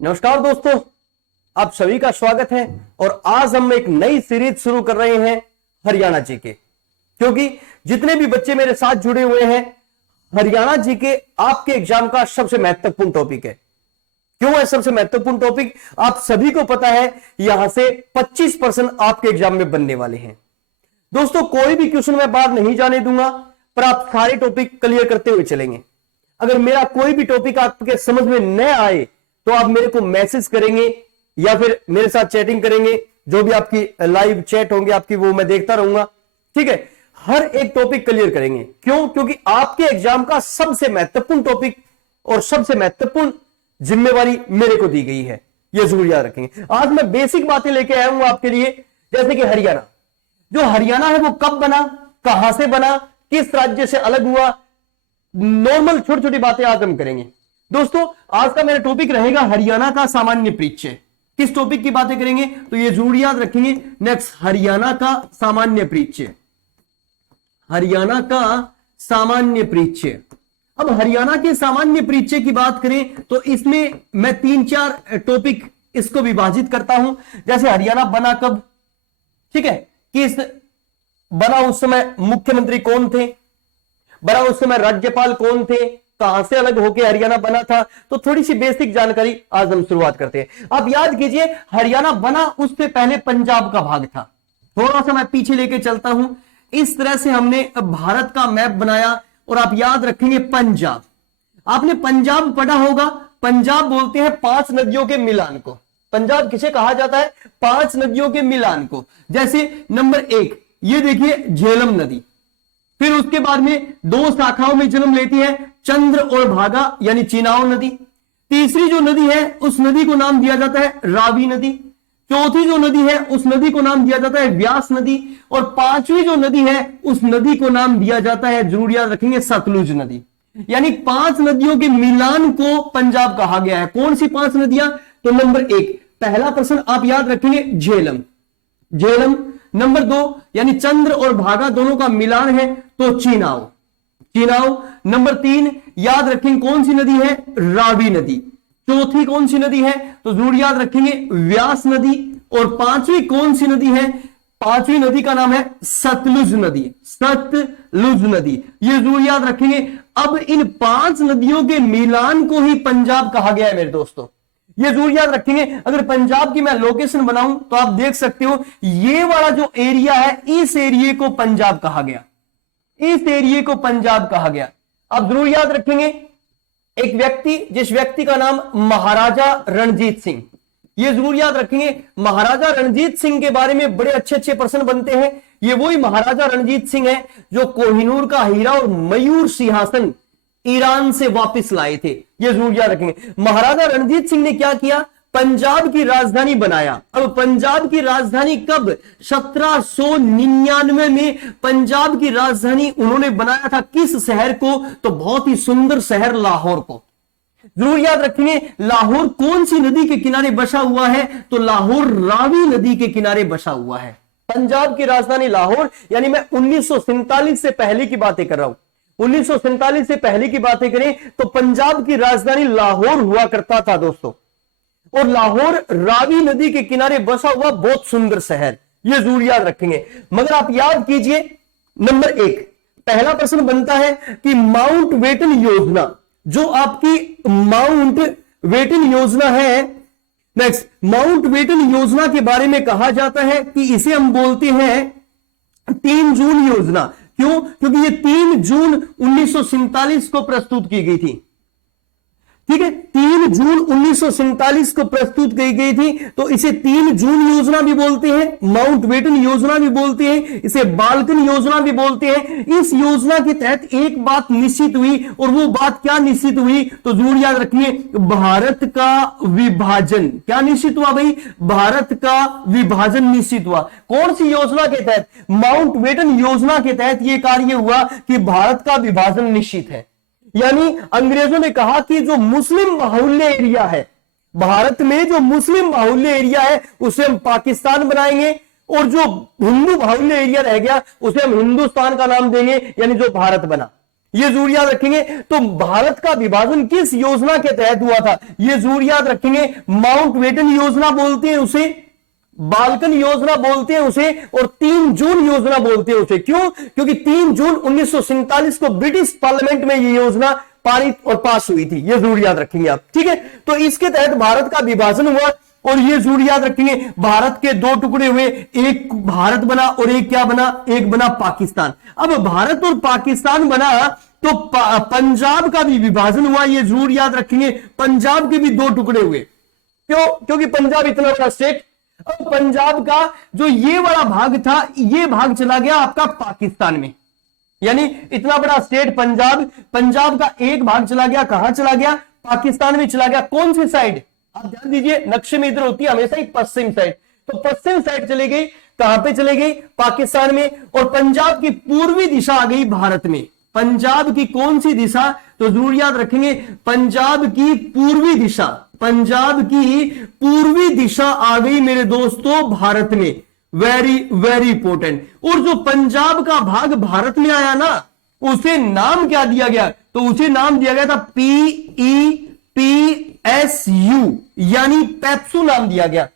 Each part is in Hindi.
नमस्कार दोस्तों, आप सभी का स्वागत है। और आज हम एक नई सीरीज शुरू कर रहे हैं हरियाणा जी के, क्योंकि जितने भी बच्चे मेरे साथ जुड़े हुए हैं, हरियाणा जी के आपके एग्जाम का सबसे महत्वपूर्ण टॉपिक है। क्यों है सबसे महत्वपूर्ण टॉपिक? आप सभी को पता है, यहां से 25% आपके एग्जाम में बनने वाले हैं। दोस्तों, कोई भी क्वेश्चन मैं बाहर नहीं जाने दूंगा, पर आप सारे टॉपिक क्लियर करते हुए चलेंगे। अगर मेरा कोई भी टॉपिक आपके समझ में न आए तो आप मेरे को मैसेज करेंगे या फिर मेरे साथ चैटिंग करेंगे। जो भी आपकी लाइव चैट होंगे आपकी, वो मैं देखता रहूंगा। ठीक है, हर एक टॉपिक क्लियर करेंगे। क्यों? क्योंकि आपके एग्जाम का सबसे महत्वपूर्ण टॉपिक और सबसे महत्वपूर्ण जिम्मेवारी मेरे को दी गई है, यह जरूर याद रखेंगे। आज मैं बेसिक बातें लेके आया हूं आपके लिए, जैसे कि हरियाणा। जो हरियाणा है वो कब बना, कहां से बना, किस राज्य से अलग हुआ, नॉर्मल छोटी छोटी बातें आज हम करेंगे। दोस्तों, आज का मेरा टॉपिक रहेगा हरियाणा का सामान्य परिचय। किस टॉपिक की बातें करेंगे तो ये जरूर याद रखेंगे। नेक्स्ट, हरियाणा का सामान्य परिचय। हरियाणा का सामान्य परिचय। अब हरियाणा के सामान्य परिचय की बात करें तो इसमें मैं 3-4 टॉपिक इसको विभाजित करता हूं। जैसे हरियाणा बना कब, ठीक है, किस बना, उस समय मुख्यमंत्री कौन थे, बना उस समय राज्यपाल कौन थे, कहां से अलग होकर हरियाणा बना था। तो थोड़ी सी बेसिक जानकारी आज हम शुरुआत करते हैं। आप याद कीजिए, हरियाणा बना उससे पहले पंजाब का भाग था। थोड़ा सा मैं पीछे लेके चलता हूं। इस तरह से हमने भारत का मैप बनाया और आप याद रखेंगे पंजाब। आपने पंजाब पढ़ा होगा। पंजाब बोलते हैं 5 नदियों के मिलान को। पंजाब किसे कहा जाता है? 5 नदियों के मिलान को। जैसे नंबर 1, ये देखिए झेलम नदी। फिर उसके बाद में 2 शाखाओं में जन्म लेती है, चंद्र और भागा यानी चिनाव नदी। तीसरी जो नदी है उस नदी को नाम दिया जाता है रावी नदी। चौथी जो नदी है उस नदी को नाम दिया जाता है व्यास नदी। और 5वीं जो नदी है उस नदी को नाम दिया जाता है, जरूर याद रखेंगे, सतलुज नदी। यानी 5 नदियों के मिलान को पंजाब कहा गया है। कौन सी 5 नदियां? तो नंबर 1, पहला प्रश्न आप याद रखेंगे झेलम। झेलम। नंबर 2 यानी चंद्र और भागा दोनों का मिलान है तो चिनाव। चिनाव। नंबर 3 याद रखेंगे कौन सी नदी है? रावी नदी। चौथी कौन सी नदी है? तो जरूर याद रखेंगे व्यास नदी। और 5वीं कौन सी नदी है? 5वीं नदी का नाम है सतलुज नदी। सतलुज नदी, ये जरूर याद रखेंगे। अब इन 5 नदियों के मिलान को ही पंजाब कहा गया है मेरे दोस्तों, ये जरूर याद रखेंगे। अगर पंजाब की मैं लोकेशन बनाऊं तो आप देख सकते हो, ये वाला जो एरिया है, इस एरिया को पंजाब कहा गया। इस एरिया को पंजाब कहा गया। आप जरूर याद रखेंगे एक व्यक्ति, जिस व्यक्ति का नाम महाराजा रणजीत सिंह, ये जरूर याद रखेंगे। महाराजा रणजीत सिंह के बारे में बड़े अच्छे अच्छे प्रश्न बनते हैं। ये वही महाराजा रणजीत सिंह है जो कोहिनूर का हीरा और मयूर सिंहासन ईरान से वापस लाए थे, ये जरूर याद रखेंगे। महाराजा रणजीत सिंह ने क्या किया? पंजाब की राजधानी बनाया। अब पंजाब की राजधानी कब? 1799 में पंजाब की राजधानी उन्होंने बनाया था। किस शहर को? तो बहुत ही सुंदर शहर लाहौर को। जरूर याद रखेंगे, लाहौर कौन सी नदी के किनारे बसा हुआ है? तो लाहौर रावी नदी के किनारे बसा हुआ है। पंजाब की राजधानी लाहौर, यानी मैं 1947 से पहले की बातें कर रहा हूं। 1947 से पहले की बातें करें तो पंजाब की राजधानी लाहौर हुआ करता था दोस्तों। और लाहौर रावी नदी के किनारे बसा हुआ बहुत सुंदर शहर, यह जरूर याद रखेंगे। मगर आप याद कीजिए, नंबर 1 पहला प्रश्न बनता है कि माउंट बेटन योजना, जो आपकी माउंट बेटन योजना है। नेक्स्ट, माउंट बेटन योजना के बारे में कहा जाता है कि इसे हम बोलते हैं 3 जून योजना। क्यों? क्योंकि ये 3 जून 1947 को प्रस्तुत की गई थी। ठीक है, 3 जून 1947 को प्रस्तुत की गई थी, तो इसे 3 जून योजना भी बोलते हैं, माउंट बेटन योजना भी बोलते हैं, इसे बाल्कन योजना भी बोलते हैं। इस योजना के तहत एक बात निश्चित हुई, और वो बात क्या निश्चित हुई? तो जरूर याद रखिए, भारत का विभाजन। क्या निश्चित हुआ भाई? भारत का विभाजन निश्चित हुआ। कौन सी योजना के तहत? माउंट बेटन योजना के तहत यह कार्य हुआ कि भारत का विभाजन निश्चित है। यानी अंग्रेजों ने कहा कि जो मुस्लिम बाहुल्य एरिया है, भारत में जो मुस्लिम बाहुल्य एरिया है उसे हम पाकिस्तान बनाएंगे, और जो हिंदू बाहुल्य एरिया रह गया उसे हम हिंदुस्तान का नाम देंगे, यानी जो भारत बना। ये जरूर याद रखेंगे। तो भारत का विभाजन किस योजना के तहत हुआ था, ये जरूर याद रखेंगे। माउंटबेटन योजना बोलते हैं उसे, बाल्कन योजना बोलते हैं उसे, और 3 जून योजना बोलते हैं उसे। क्यों? क्योंकि 3 जून 1947 को ब्रिटिश पार्लियामेंट में ये योजना पारित और पास हुई थी। ये जरूर याद रखेंगे आप, ठीक है। तो इसके तहत भारत का विभाजन हुआ, और ये जरूर याद रखेंगे भारत के 2 टुकड़े हुए, एक भारत बना और एक क्या बना, एक बना पाकिस्तान। अब भारत और पाकिस्तान बना तो पंजाब का भी विभाजन हुआ, ये जरूर याद रखेंगे। पंजाब के भी 2 टुकड़े हुए। क्यों? क्योंकि पंजाब इतना बड़ा स्टेट। अब पंजाब का जो ये वाला भाग था, ये भाग चला गया आपका पाकिस्तान में, यानी इतना बड़ा स्टेट पंजाब, पंजाब का एक भाग चला गया, कहां चला गया, पाकिस्तान में चला गया। कौन सी साइड? आप ध्यान दीजिए, नक्शे में इधर होती है हमेशा एक पश्चिम साइड, तो पश्चिम साइड चली गई, कहां पे चली गई, पाकिस्तान में। और पंजाब की पूर्वी दिशा आ गई भारत में। पंजाब की कौन सी दिशा? तो जरूर याद रखेंगे, पंजाब की पूर्वी दिशा, पंजाब की पूर्वी दिशा आ गई मेरे दोस्तों भारत में। Very very important. और जो पंजाब का भाग भारत में आया ना, उसे नाम क्या दिया गया? तो उसे नाम दिया गया था PEPSU, यानी पेप्सू नाम दिया गया।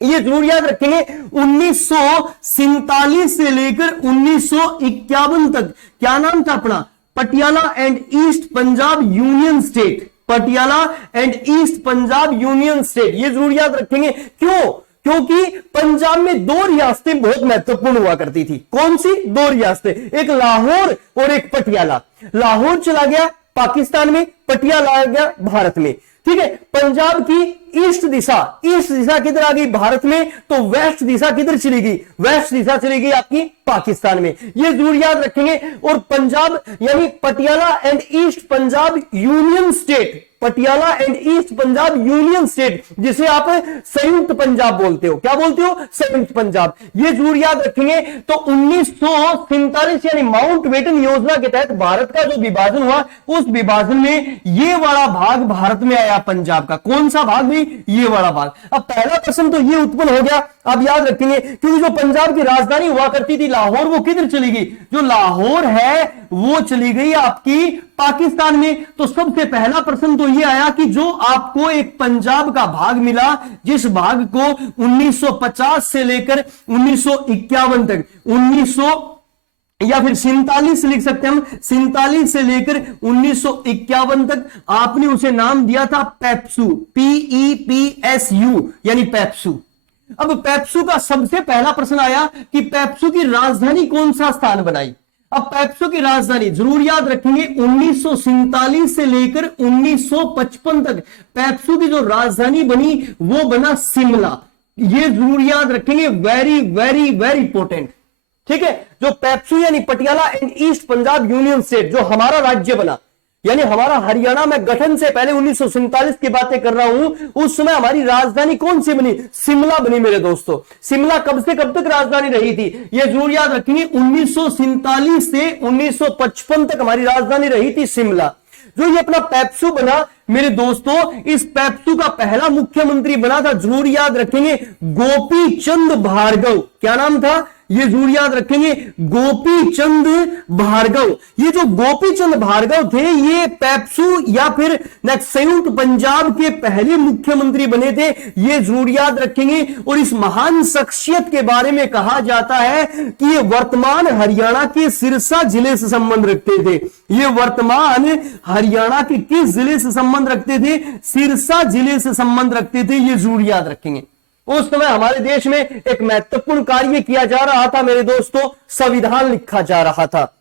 ये जरूर याद रखेंगे। 1947 से लेकर 1951 तक क्या नाम था अपना? Patiala and east Punjab union state. Patiala and east Punjab union state, ये जरूर याद रखेंगे। क्यों? क्योंकि पंजाब में 2 रियासतें बहुत महत्वपूर्ण हुआ करती थी। कौन सी 2 रियासतें? एक लाहौर और एक पटियाला। लाहौर चला गया पाकिस्तान में, पटियाला आ गया भारत में, ठीक है। पंजाब की ईस्ट दिशा किधर आ गई? भारत में। तो वेस्ट दिशा किधर चली गई? वेस्ट दिशा चली गई आपकी पाकिस्तान में। ये जरूर याद रखेंगे। और पंजाब यानी Patiala and east Punjab union state, Patiala and east Punjab union state, जिसे आप संयुक्त पंजाब बोलते हो। क्या बोलते हो? संयुक्त पंजाब। ये जरूर याद रखेंगे। तो 1947 यानी माउंटबेटन योजना के तहत भारत का जो विभाजन हुआ, उस विभाजन में ये वाला भाग भारत में आया पंजाब का। कौन सा भाग भी? ये वाला भाग। अब पहला प्रश्न तो ये उत्पन्न हो गया, आप याद रखेंगे, क्योंकि जो पंजाब की राजधानी हुआ करती थी लाहौर, वो किधर चली गई? जो लाहौर है वो चली गई आपकी पाकिस्तान में। तो सबसे पहला प्रश्न तो ये आया कि जो आपको एक पंजाब का भाग मिला, जिस भाग को 1950 से लेकर 1951 तक, 1900 या फिर 47 लिख सकते हैं हम, 47 से लेकर 1951 तक आपने उसे नाम दिया था पेप्सू, PEPSU, यानी पेप्सू। अब पेप्सू का सबसे पहला प्रश्न आया कि पेप्सू की राजधानी कौन सा स्थान बनाई। अब पेप्सू की राजधानी जरूर याद रखेंगे, 1947 से लेकर 1955 तक पेप्सू की जो राजधानी बनी वो बना शिमला। ये जरूर याद रखेंगे, वेरी वेरी वेरी इंपॉर्टेंट, ठीक है। जो पेप्सू यानी Patiala and east Punjab union state, जो हमारा राज्य बना, यानी हमारा हरियाणा में गठन से पहले 1947 की बातें कर रहा हूं, उस समय हमारी राजधानी कौन सी बनी? शिमला बनी मेरे दोस्तों। शिमला कब से कब तक राजधानी रही थी? ये जरूर याद रखेंगे, 1947 से 1955 तक हमारी राजधानी रही थी शिमला। जो ये अपना पेप्सू बना मेरे दोस्तों, इस पेप्सू का पहला मुख्यमंत्री बना था, जरूर याद रखेंगे, गोपी चंद भार्गव। क्या नाम था? ये जरूर याद रखेंगे, गोपी चंद भार्गव। ये जो गोपी चंद भार्गव थे, ये पेप्सू या फिर संयुक्त पंजाब के पहले मुख्यमंत्री बने थे। ये जरूर याद रखेंगे। और इस महान शख्सियत के बारे में कहा जाता है कि ये वर्तमान हरियाणा के सिरसा जिले से संबंध रखते थे। ये वर्तमान हरियाणा के किस जिले से संबंध रखते थे? सिरसा जिले से संबंध रखते थे। ये जरूर याद रखेंगे। उस समय हमारे देश में एक महत्वपूर्ण कार्य किया जा रहा था मेरे दोस्तों, संविधान लिखा जा रहा था।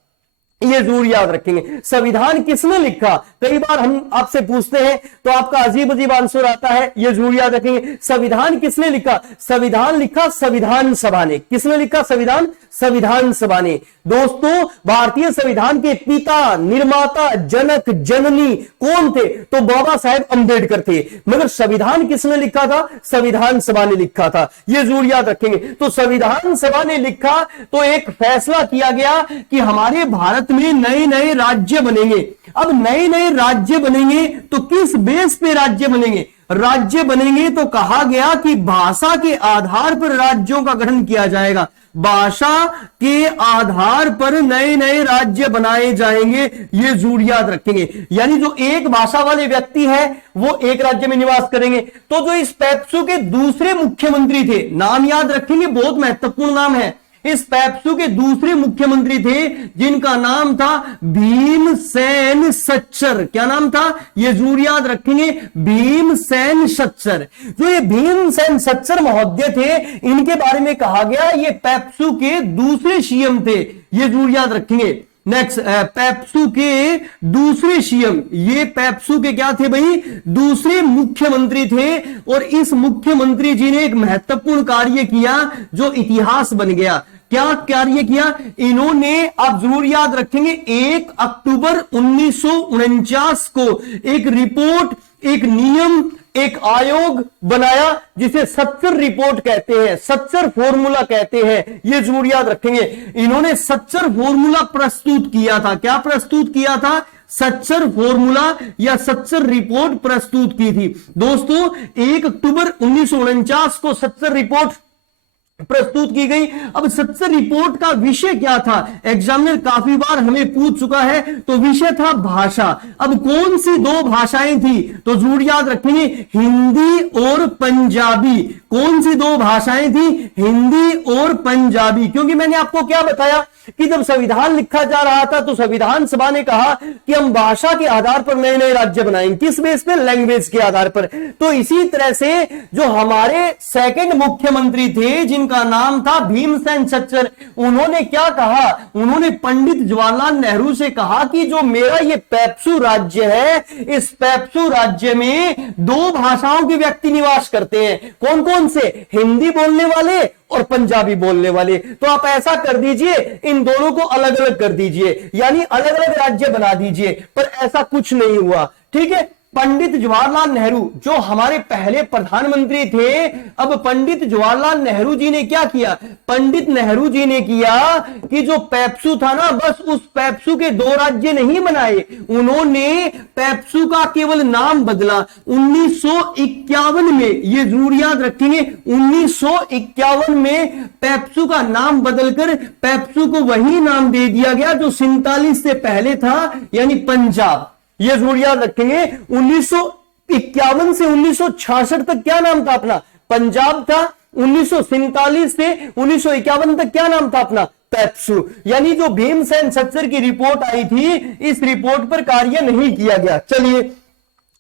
ये जरूर याद रखेंगे। संविधान किसने लिखा? कई बार हम आपसे पूछते हैं तो आपका अजीब अजीब आंसर आता है, ये जरूर याद रखेंगे। संविधान किसने लिखा? संविधान लिखा संविधान सभा ने। किसने लिखा संविधान? संविधान सभा ने। दोस्तों, भारतीय संविधान के पिता, निर्माता, जनक, जननी कौन थे? तो बाबा साहेब अंबेडकर थे। मगर संविधान किसने लिखा था? संविधान सभा ने लिखा था। ये जरूर याद रखेंगे। तो संविधान सभा ने लिखा तो एक फैसला किया गया कि हमारे भारत में नए नए राज्य बनेंगे। अब नए नए राज्य बनेंगे तो किस बेस पे राज्य बनेंगे? राज्य बनेंगे तो कहा गया कि भाषा के आधार पर राज्यों का गठन किया जाएगा। भाषा के आधार पर नए नए राज्य बनाए जाएंगे, ये जरूर याद रखेंगे। यानी जो एक भाषा वाले व्यक्ति है वो एक राज्य में निवास करेंगे। तो जो इस पेप्सू के दूसरे मुख्यमंत्री थे, नाम याद रखेंगे, बहुत महत्वपूर्ण नाम है। इस पेप्सू के दूसरे मुख्यमंत्री थे जिनका नाम था भीमसेन सच्चर। क्या नाम था, ये जरूर याद रखेंगे, भीमसेन सच्चर। जो ये भीमसेन सच्चर महोदय थे, इनके बारे में कहा गया ये पेप्सू के दूसरे सीएम थे, ये जरूर याद रखेंगे। नेक्स्ट, पेप्सू के दूसरे सीएम, ये पेप्सू के क्या थे भाई, दूसरे मुख्यमंत्री थे। और इस मुख्यमंत्री जी ने एक महत्वपूर्ण कार्य किया जो इतिहास बन गया। क्या कार्य किया इन्होंने, आप जरूर याद रखेंगे, 1 अक्टूबर 1949 को एक रिपोर्ट, एक नियम, एक आयोग बनाया जिसे सच्चर रिपोर्ट कहते हैं, सच्चर फॉर्मूला कहते हैं, ये जरूर याद रखेंगे। इन्होंने सच्चर फॉर्मूला प्रस्तुत किया था। क्या प्रस्तुत किया था, सच्चर फॉर्मूला या सच्चर रिपोर्ट प्रस्तुत की थी। दोस्तों 1 अक्टूबर 1949 को सच्चर रिपोर्ट प्रस्तुत की गई। अब सच्चर रिपोर्ट का विषय क्या था, एग्जामिनर काफी बार हमें पूछ चुका है, तो विषय था भाषा। अब कौन सी दो भाषाएं थी, तो जरूर याद रखेंगे, हिंदी और पंजाबी। कौन सी दो भाषाएं थी, हिंदी और पंजाबी। क्योंकि मैंने आपको क्या बताया कि जब संविधान लिखा जा रहा था तो संविधान सभा ने कहा कि हम भाषा के आधार पर नए नए राज्य बनाएंगे। किस बेस पे, लैंग्वेज के आधार पर। तो इसी तरह से जो हमारे सेकंड मुख्यमंत्री थे जिनका नाम था भीमसेन सच्चर, उन्होंने क्या कहा, उन्होंने पंडित जवाहरलाल नेहरू से कहा कि जो मेरा ये पेप्सू राज्य है, इस पेप्सू राज्य में दो भाषाओं के व्यक्ति निवास करते हैं। कौन कौन से, हिंदी बोलने वाले और पंजाबी बोलने वाले। तो आप ऐसा कर दीजिए, इन दोनों को अलग अलग कर दीजिए, यानी अलग अलग राज्य बना दीजिए। पर ऐसा कुछ नहीं हुआ, ठीक है। पंडित जवाहरलाल नेहरू जो हमारे पहले प्रधानमंत्री थे, अब पंडित जवाहरलाल नेहरू जी ने क्या किया, पंडित नेहरू जी ने किया कि जो पेप्सू था ना, बस उस पेप्सू के दो राज्य नहीं बनाए, उन्होंने पेप्सू का केवल नाम बदला। 1951 में, ये जरूर याद रखेंगे, 1951 में पेप्सू का नाम बदलकर पेप्सू को वही नाम दे दिया गया जो 47 से पहले था, यानी पंजाब। ये जरूर याद रखेंगे। 1951 से 1966 तक क्या नाम था अपना, पंजाब था। 1947 से 1951 तक क्या नाम था अपना, पेप्सू। यानी जो भीमसेन सच्चर की रिपोर्ट आई थी, इस रिपोर्ट पर कार्य नहीं किया गया। चलिए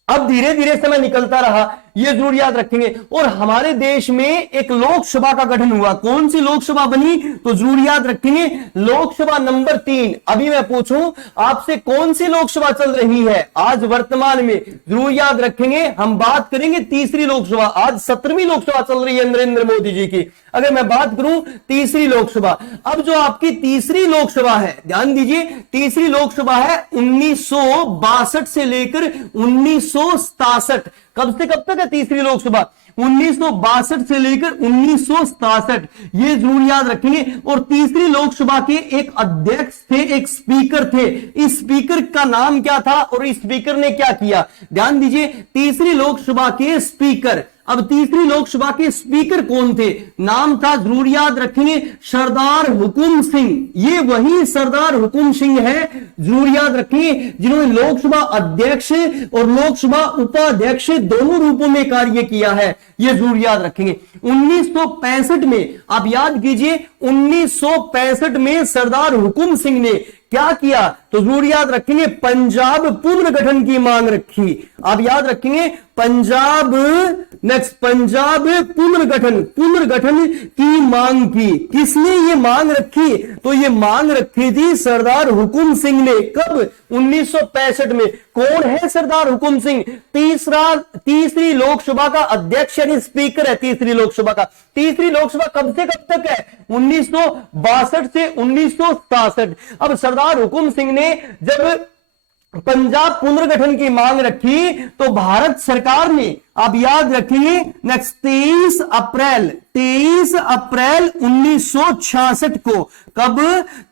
अब धीरे धीरे समय निकलता रहा, ये जरूर याद रखेंगे। और हमारे देश में एक लोकसभा का गठन हुआ। कौन सी लोकसभा बनी, तो जरूर याद रखेंगे, लोकसभा नंबर 3। अभी मैं पूछूं आपसे, कौन सी लोकसभा चल रही है आज वर्तमान में, जरूर याद रखेंगे। हम बात करेंगे तीसरी लोकसभा। आज 17वीं लोकसभा चल रही है नरेंद्र मोदी जी की। अगर मैं बात करूं तीसरी लोकसभा, अब जो आपकी तीसरी लोकसभा है, ध्यान दीजिए, तीसरी लोकसभा है 1962 से लेकर 1967। कब से कब तक है तीसरी लोकसभा, 1962 से लेकर 1967, ये जरूर याद रखेंगे। और तीसरी लोकसभा के एक अध्यक्ष थे, एक स्पीकर थे। इस स्पीकर का नाम क्या था और इस स्पीकर ने क्या किया, ध्यान दीजिए। तीसरी लोकसभा के स्पीकर, अब तीसरी लोकसभा के स्पीकर कौन थे, नाम था, जरूर याद रखेंगे, सरदार हुकुम सिंह। ये वही सरदार हुकुम सिंह है, जरूर याद रखेंगे, जिन्होंने लोकसभा अध्यक्ष और लोकसभा उपाध्यक्ष दोनों रूपों में कार्य किया है। ये जरूर याद रखेंगे। 1965 में, आप याद कीजिए, 1965 में सरदार हुकुम सिंह ने क्या किया, तो जरूर याद रखेंगे, पंजाब पुनर्गठन की मांग रखी। आप याद रखेंगे, पंजाब, नेक्स्ट, पंजाब पुनर्गठन की मांग की। किसने ये मांग रखी, तो ये मांग रखी थी सरदार हुकुम सिंह ने। कब, 1965 में। कौन है सरदार हुकुम सिंह, तीसरी लोकसभा का अध्यक्ष यानी स्पीकर है तीसरी लोकसभा का। तीसरी लोकसभा कब से कब तक है, 1962 से 1967। अब सरदार हुकुम सिंह ने जब पंजाब पुनर्गठन की मांग रखी तो भारत सरकार ने आप याद रखिए। नेक्स्ट 23 अप्रैल 1966 को, कब?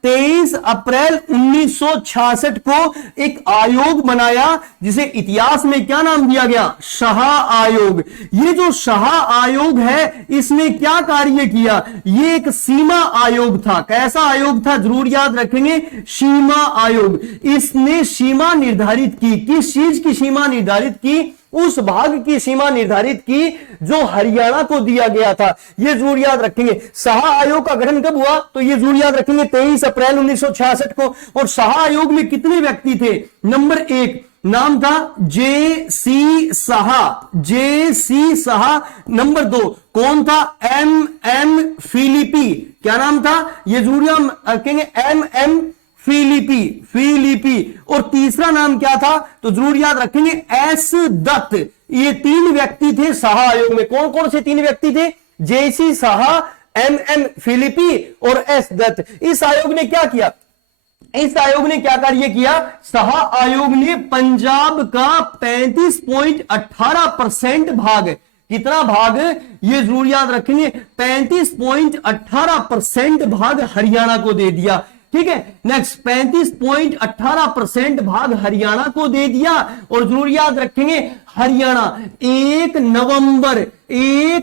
23 अप्रैल 1966 को एक आयोग बनाया जिसे इतिहास में क्या नाम दिया गया? शाह आयोग। ये जो शाह आयोग है इसने क्या कार्य किया? ये एक सीमा आयोग था। कैसा आयोग था? जरूर याद रखेंगे, सीमा आयोग। इसने सीमा निर्धारित की। किस चीज की सीमा निर्धारित की? उस भाग की सीमा निर्धारित की जो हरियाणा को दिया गया था। ये जरूर याद रखेंगे। शाह आयोग का गठन कब हुआ? तो ये जरूर याद रखेंगे 23 अप्रैल 1966 को। और शाह आयोग में कितने व्यक्ति थे? नंबर 1 नाम था JC. Shah, JC. Shah. Number 2 कौन था? एम.एम. फिलिपी। क्या नाम था? ये जरूर हम रखेंगे, एम.एम. फिलिपी। और तीसरा नाम क्या था? तो जरूर याद रखेंगे, एस दत्त। ये 3 व्यक्ति थे शाह आयोग में। कौन कौन से 3 व्यक्ति थे? जे.सी. शाह, एम.एम. फिलिपी और एस दत्त। इस आयोग ने क्या किया? इस आयोग ने क्या कार्य किया? शाह आयोग ने पंजाब का 35.18% भाग, कितना भाग? ये जरूर याद रखेंगे, 35.18% भाग हरियाणा को दे दिया। ठीक है, नेक्स्ट 35.18% भाग हरियाणा को दे दिया। और जरूर याद रखेंगे, हरियाणा 1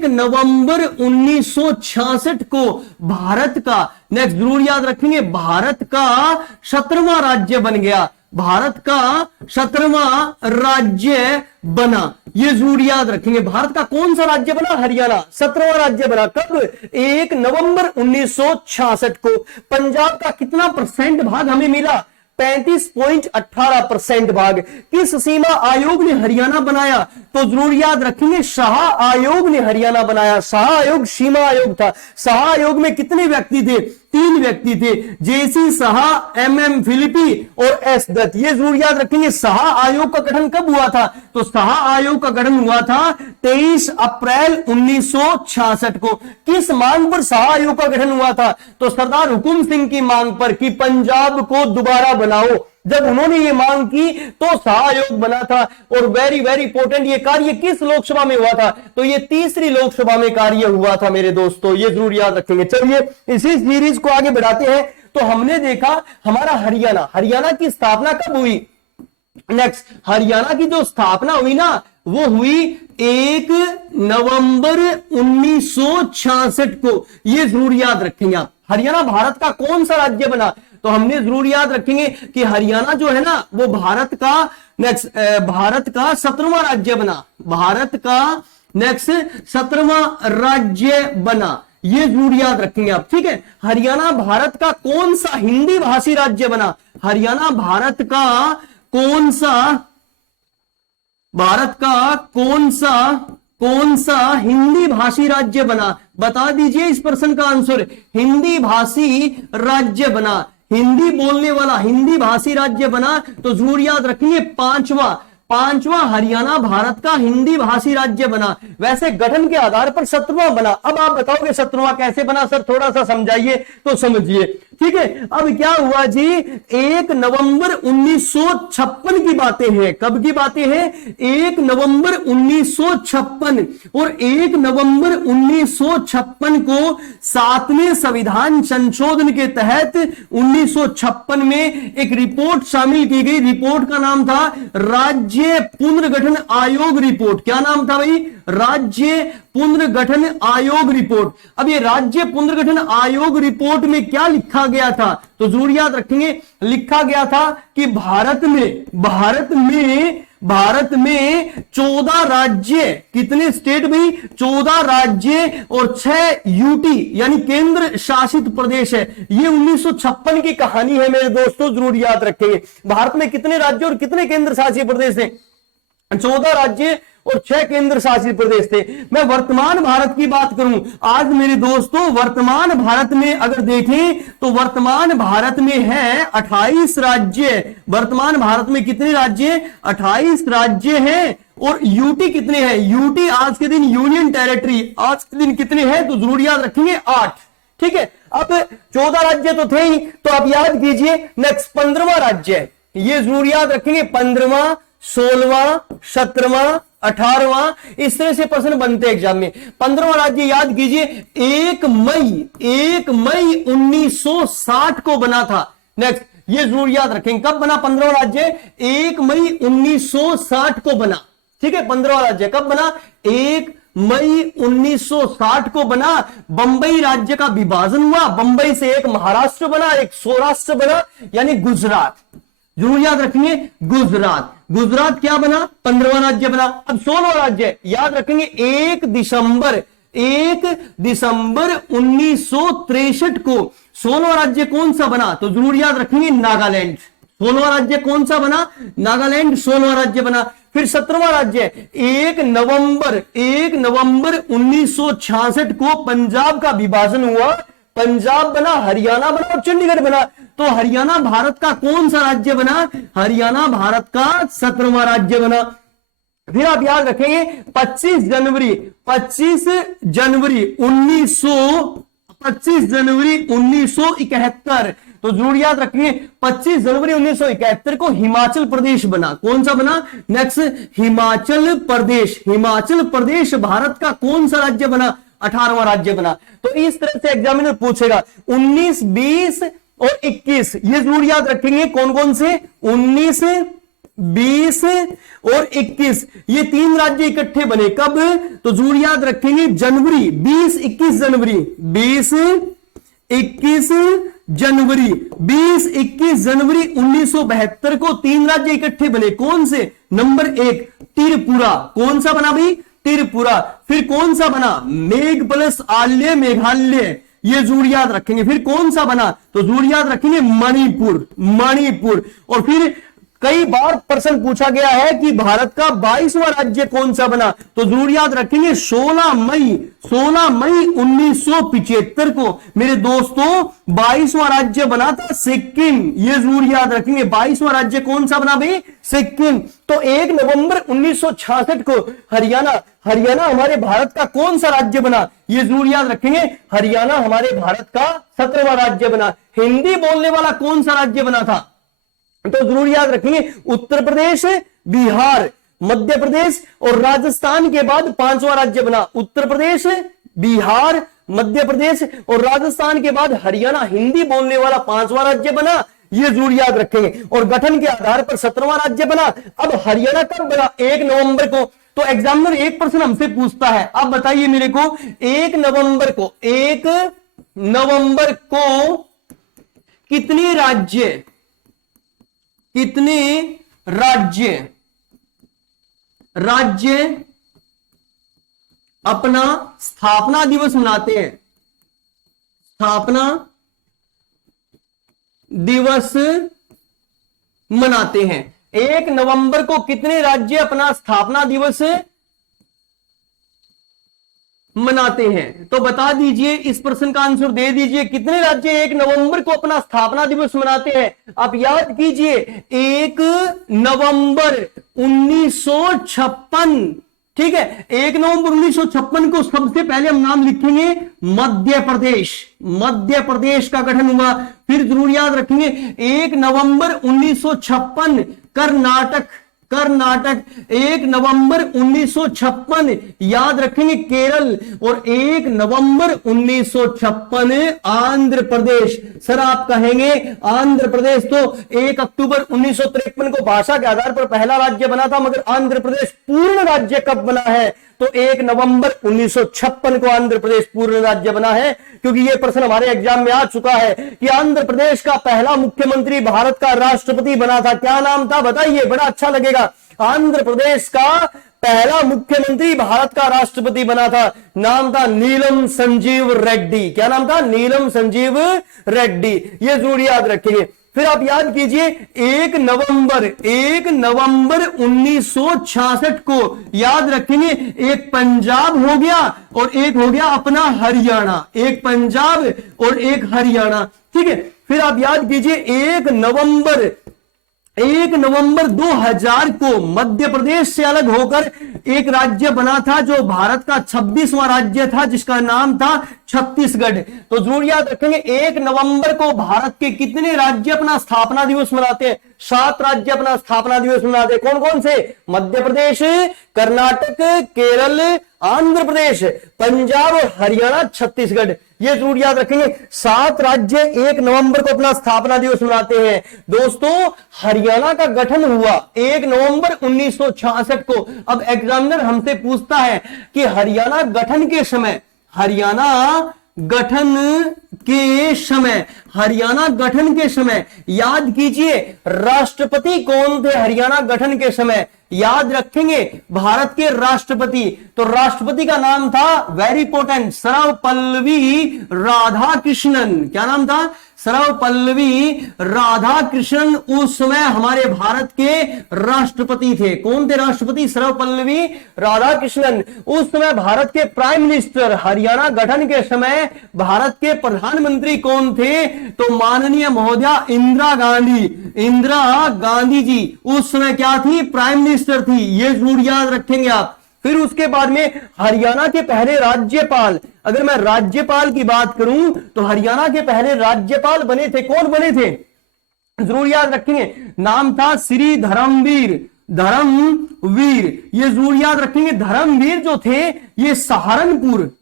नवंबर 1966 को भारत का, नेक्स्ट जरूर याद रखेंगे, भारत का 17वां राज्य बन गया। भारत का 17वां राज्य बना। ये जरूर याद रखेंगे। भारत का कौन सा राज्य बना? हरियाणा 17वां राज्य बना। कब? 1 नवंबर 1966 को। पंजाब का कितना परसेंट भाग हमें मिला? 35.18% भाग। किस सीमा आयोग ने हरियाणा बनाया? तो जरूर याद रखेंगे, शाह आयोग ने हरियाणा बनाया। शाह आयोग सीमा आयोग था। शाह आयोग में कितने व्यक्ति थे? 3 व्यक्ति थे, जे.सी. शाह, एम.एम. फिलिपी और एस दत्त। ये जरूर याद रखेंगे। शाह आयोग का गठन कब हुआ था? तो शाह आयोग का गठन हुआ था 23 अप्रैल 1966 को। किस मांग पर शाह आयोग का गठन हुआ था? तो सरदार हुकुम सिंह की मांग पर कि पंजाब को दोबारा बनाओ। जब उन्होंने ये मांग की तो शाह आयोग बना था। और वेरी इंपॉर्टेंट, ये कार्य किस लोकसभा में हुआ था? तो ये 3री लोकसभा में कार्य हुआ था मेरे दोस्तों। ये जरूर याद रखेंगे। चलिए इसी सीरीज को आगे बढ़ाते हैं। तो हमने देखा हमारा हरियाणा की स्थापना कब हुई? नेक्स्ट, हरियाणा की जो स्थापना हुई ना, वो हुई 1 नवंबर 1966 को। ये जरूर याद रखेंगे आप। हरियाणा भारत का कौन सा राज्य बना? तो हमने जरूर याद रखेंगे कि हरियाणा जो है ना, वो भारत का 17वां राज्य बना। भारत का 17वां राज्य बना। ये जरूर याद रखेंगे आप। ठीक है, हरियाणा भारत का कौन सा हिंदी भाषी राज्य बना? हरियाणा भारत का कौन सा हिंदी भाषी राज्य बना? बता दीजिए इस प्रश्न का आंसर। हिंदी भाषी राज्य बना, हिंदी बोलने वाला हिंदी भाषी राज्य बना। तो जरूर याद रखेंगे, पांचवा हरियाणा भारत का हिंदी भाषी राज्य बना। वैसे गठन के आधार पर 17वां बना। अब आप बताओगे 17वां कैसे बना सर? थोड़ा सा समझाइए तो समझिए। ठीक है, अब क्या हुआ जी? 1 नवंबर 1956 की बातें हैं। कब की बातें हैं? 1 नवंबर 1956। और 1 नवंबर 1956 को 7वें संविधान संशोधन के तहत 1956 में एक रिपोर्ट शामिल की गई। रिपोर्ट का नाम था राज्य पुनर्गठन आयोग रिपोर्ट। क्या नाम था भाई? राज्य पुनर्गठन आयोग रिपोर्ट। अब ये राज्य पुनर्गठन आयोग रिपोर्ट में क्या लिखा गया था? तो जरूर याद रखेंगे, लिखा गया था कि भारत में 14 राज्य, कितने स्टेट भाई? 14 राज्य और 6 यूटी यानी केंद्र शासित प्रदेश है। ये 1956 की कहानी है मेरे दोस्तों, जरूर याद रखेंगे। भारत में कितने राज्य और कितने केंद्र शासित प्रदेश थे? 14 राज्य और 6 केंद्र शासित प्रदेश थे। मैं वर्तमान भारत की बात करूं आज मेरे दोस्तों, वर्तमान भारत में अगर देखें तो वर्तमान भारत में है 28 राज्य। वर्तमान भारत में कितने राज्य? 28 राज्य हैं। और यूटी कितने हैं? यूटी आज के दिन यूनियन टेरिटरी आज के दिन कितने हैं? तो जरूर याद रखेंगे 8। ठीक है, अब 14 राज्य तो थे ही, तो आप याद कीजिए नेक्स्ट 15वां राज्य, ये जरूर याद रखेंगे। 15वां, 16वां, 17वां, 18वां, इस तरह से प्रश्न बनते हैं एग्जाम में। 15वां राज्य याद कीजिए, 1 मई 1960 को बना था। नेक्स्ट, ये जरूर याद रखेंगे, कब बना 15वां राज्य? 1 मई 1960 को बना। ठीक है, 15वां राज्य कब बना? 1 मई 1960 को बना। बंबई राज्य का विभाजन हुआ, बंबई से एक महाराष्ट्र बना, एक सौराष्ट्र बना, यानी गुजरात। जरूर याद रखेंगे, गुजरात क्या बना? 15वां राज्य बना। अब 16वां राज्य याद रखेंगे, 1 दिसंबर 1963 को 16वां राज्य कौन सा बना? तो जरूर याद रखेंगे, नागालैंड। 16वां राज्य कौन सा बना? नागालैंड 16वां राज्य बना। फिर 17वां राज्य 1 नवंबर 1966 को पंजाब का विभाजन हुआ, पंजाब बना, हरियाणा बना और चंडीगढ़ बना। तो हरियाणा भारत का कौन सा राज्य बना? हरियाणा भारत का 17वां राज्य बना। फिर आप याद रखेंगे, 25 जनवरी 1971, तो जरूर याद रखेंगे, 25 जनवरी 1971 को हिमाचल प्रदेश बना। कौन सा बना? नेक्स्ट, हिमाचल प्रदेश भारत का कौन सा राज्य बना? 18वां राज्य बना। तो इस तरह से एग्जामिनर पूछेगा। 19, 20 और 21 ये जरूर याद रखेंगे, कौन कौन से? 19, 20 और 21 ये 3 राज्य इकट्ठे बने। कब? तो जरूर याद रखेंगे, जनवरी 20-21 जनवरी 1972 को 3 राज्य इकट्ठे बने। कौन से? नंबर 1 त्रिपुरा। कौन सा बना भाई? त्रिपुरा। फिर कौन सा बना? मेघ प्लस आल्य मेघालय, ये जरूर याद रखेंगे। फिर कौन सा बना? तो जरूर याद रखेंगे, मणिपुर। और फिर कई बार प्रश्न पूछा गया है कि भारत का 22वां राज्य कौन सा बना? तो जरूर याद रखेंगे, 16 मई 1975 को मेरे दोस्तों 22वां राज्य बना था सिक्किम। ये जरूर याद रखेंगे, 22वां राज्य कौन सा बना भाई? सिक्किम। तो 1 नवंबर 1966 को हरियाणा हमारे भारत का कौन सा राज्य बना? ये जरूर याद रखेंगे, हरियाणा हमारे भारत का 17वां राज्य बना। हिंदी बोलने वाला कौन सा राज्य बना था? तो जरूर याद रखेंगे, उत्तर प्रदेश, बिहार, मध्य प्रदेश और राजस्थान के बाद 5वां राज्य बना। उत्तर प्रदेश, बिहार, मध्य प्रदेश और राजस्थान के बाद हरियाणा हिंदी बोलने वाला 5वां राज्य बना। ये जरूर याद रखेंगे। और गठन के आधार पर 17वां राज्य बना। अब हरियाणा कब बना? 1 नवंबर को। तो एग्जामिनर एक प्रश्न हमसे पूछता है, आप बताइए मेरे को, 1 नवंबर को कितने राज्य अपना स्थापना दिवस मनाते हैं? स्थापना दिवस मनाते हैं। 1 नवंबर को कितने राज्य अपना स्थापना दिवस मनाते हैं? तो बता दीजिए, इस प्रश्न का आंसर दे दीजिए, कितने राज्य 1 नवंबर को अपना स्थापना दिवस मनाते हैं? आप याद कीजिए, 1 नवंबर 1956, ठीक है, 1 नवंबर 1956 को सबसे पहले हम नाम लिखेंगे मध्य प्रदेश का गठन हुआ। फिर जरूर याद रखेंगे, 1 नवंबर 1956 कर्नाटक, 1 नवंबर 1956 याद रखेंगे केरल, और 1 नवंबर 1956 आंध्र प्रदेश। सर आप कहेंगे आंध्र प्रदेश तो 1 अक्टूबर 1953 को भाषा के आधार पर पहला राज्य बना था, मगर आंध्र प्रदेश पूर्ण राज्य कब बना है? तो 1 नवंबर 1956 को आंध्र प्रदेश पूर्ण राज्य बना है। क्योंकि यह प्रश्न हमारे एग्जाम में आ चुका है कि आंध्र प्रदेश का पहला मुख्यमंत्री भारत का राष्ट्रपति बना था, क्या नाम था? बताइए, बड़ा अच्छा लगेगा। आंध्र प्रदेश का पहला मुख्यमंत्री भारत का राष्ट्रपति बना था, नाम था नीलम संजीव रेड्डी। क्या नाम था? नीलम संजीव रेड्डी। ये जरूर याद रखेंगे। फिर आप याद कीजिए, 1 नवंबर 1966 को याद रखेंगे, एक पंजाब हो गया और एक हो गया अपना हरियाणा, एक पंजाब और एक हरियाणा, ठीक है। फिर आप याद कीजिए, 1 नवंबर 2000 को मध्य प्रदेश से अलग होकर एक राज्य बना था जो भारत का 26वां राज्य था, जिसका नाम था छत्तीसगढ़। तो जरूर याद रखेंगे 1 नवंबर को भारत के कितने राज्य अपना स्थापना दिवस मनाते हैं? 7 राज्य अपना स्थापना दिवस मनाते हैं। कौन कौन से? मध्य प्रदेश, कर्नाटक, केरल, आंध्र प्रदेश, पंजाब और हरियाणा, छत्तीसगढ़। ये जरूर याद रखेंगे 7 राज्य 1 नवंबर को अपना स्थापना दिवस मनाते हैं। दोस्तों हरियाणा का गठन हुआ 1 नवंबर 1966 को। अब एग्जामिनर हमसे पूछता है कि हरियाणा गठन के समय, हरियाणा गठन के समय याद कीजिए राष्ट्रपति कौन थे? हरियाणा गठन के समय याद रखेंगे भारत के राष्ट्रपति। तो राष्ट्रपति का नाम था वेरी इंपॉर्टेंट, सर्वपल्ली राधाकृष्णन। क्या नाम था? सर्वपल्ली राधाकृष्णन उस समय हमारे भारत के राष्ट्रपति थे। कौन थे राष्ट्रपति? सर्वपल्ली राधाकृष्णन। उस समय भारत के प्राइम मिनिस्टर। हरियाणा गठन के समय भारत के प्रधानमंत्री कौन थे? तो माननीय महोदया इंदिरा गांधी जी उस समय क्या थी? प्राइम मिनिस्टर थी। ये जरूर याद रखेंगे आप। फिर उसके बाद में हरियाणा के पहले राज्यपाल, अगर मैं राज्यपाल की बात करूं तो हरियाणा के पहले राज्यपाल बने थे। कौन बने थे? जरूर याद रखेंगे, नाम था श्री धर्मवीर। ये जरूर याद रखेंगे। धर्मवीर जो थे ये सहारनपुर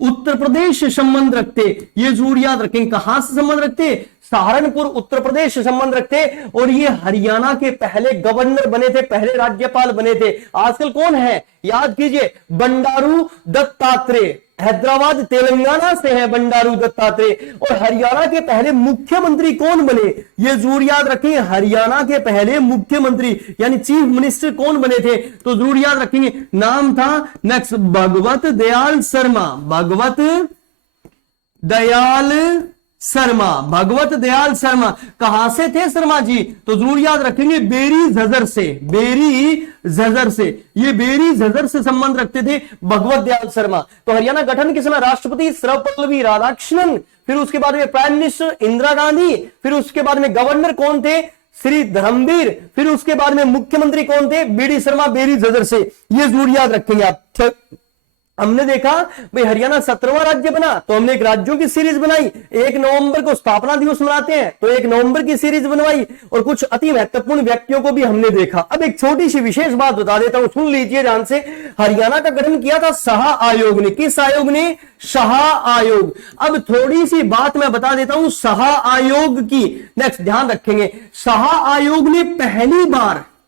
उत्तर प्रदेश से संबंध रखते। ये जरूर याद रखेंगे। कहां से संबंध रखते? सहारनपुर उत्तर प्रदेश से संबंध रखते। और ये हरियाणा के पहले गवर्नर बने थे, पहले राज्यपाल बने थे। आजकल कौन है? याद कीजिए, बंडारू दत्तात्रेय। हैदराबाद तेलंगाना से है बंडारू दत्तात्रेय। और हरियाणा के पहले मुख्यमंत्री कौन बने? ये जरूर याद रखेंगे। हरियाणा के पहले मुख्यमंत्री यानी चीफ मिनिस्टर कौन बने थे? तो जरूर याद रखेंगे, नाम था नेक्स्ट भगवत दयाल शर्मा। भगवत दयाल शर्मा कहां से थे शर्मा जी? तो जरूर याद रखेंगे बेरी झज्जर से। ये बेरी झज्जर से संबंध रखते थे भगवत दयाल शर्मा। तो हरियाणा गठन के समय राष्ट्रपति सर्वपल्ली राधाकृष्णन, फिर उसके बाद में प्राइम मिनिस्टर इंदिरा गांधी, फिर उसके बाद में गवर्नर कौन थे? श्री धर्मवीर, फिर उसके बाद में मुख्यमंत्री कौन थे? बीडी शर्मा, बेरी झज्जर से। ये जरूर याद रखेंगे आप। हमने देखा भाई हरियाणा 17वां राज्य बना, तो हमने एक राज्यों की सीरीज बनाई। 1 नवंबर को स्थापना दिवस मनाते हैं तो 1 नवंबर की सीरीज बनवाई, और कुछ अति महत्वपूर्ण व्यक्तियों को भी हमने देखा। अब एक छोटी सी विशेष बात बता देता हूं, सुन लीजिए ध्यान से। हरियाणा का गठन किया था शाह आयोग ने। किस आयोग ने? शाह आयोग। अब थोड़ी सी बात मैं बता देता हूं शाह आयोग की। नेक्स्ट ध्यान रखेंगे, शाह आयोग ने